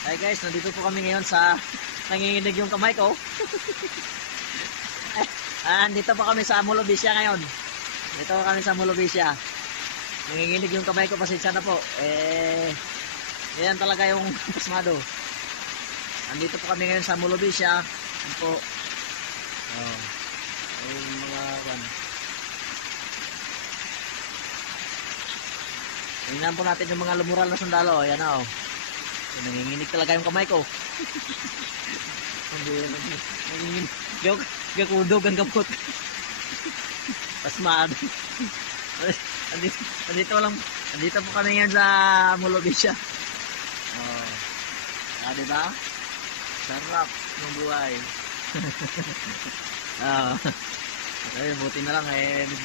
Hi guys, nandito po kami ngayon sa nanginginig yung kamay ko. Nandito po kami sa Mulobisya ngayon. Dito po kami sa Mulobisya. Nanginginig yung kamay ko, pasensya na po. Yan talaga yung pasmado. Nandito po kami ngayon sa Mulobisya. Yan po. Yung mga tingnan po natin yung mga lumural na sundalo. Ayan o. Nanginginig talaga yung kamay ko. Nanginginig. Gakudog ang kapot. Pasmado. Andito po kami ngayon sa Mulobisya. Diba? Sarap ng buhay. Buti na lang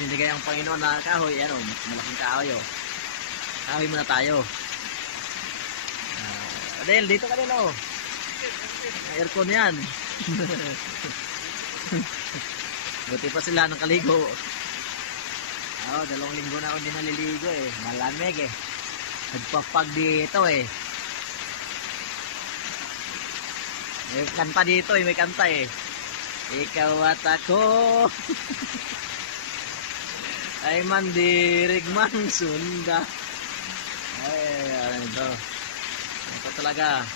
binigay ang Panginoon na kahoy. Ano, malaking kahoy oh. Kahoy muna tayo. Adel, dito ka din oh. Aircon yan. Buti pa sila nakaligo. 2 linggo na ako din naliligo eh. Malamig eh. Nagpapag dito eh. May kanta dito eh. May kanta eh. Ikaw at ako ay mandirig man sunda. Ay, ano ito. Ito talaga.